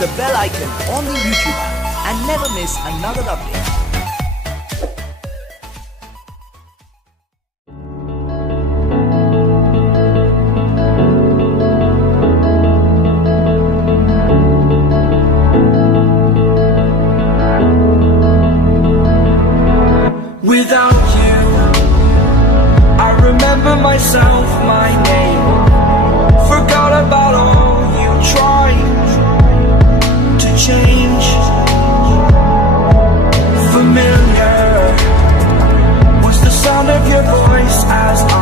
the bell icon on the YouTube app and never miss another update. Without you, I remember myself, my name. Forgot about all you tried to change. Familiar was the sound of your voice as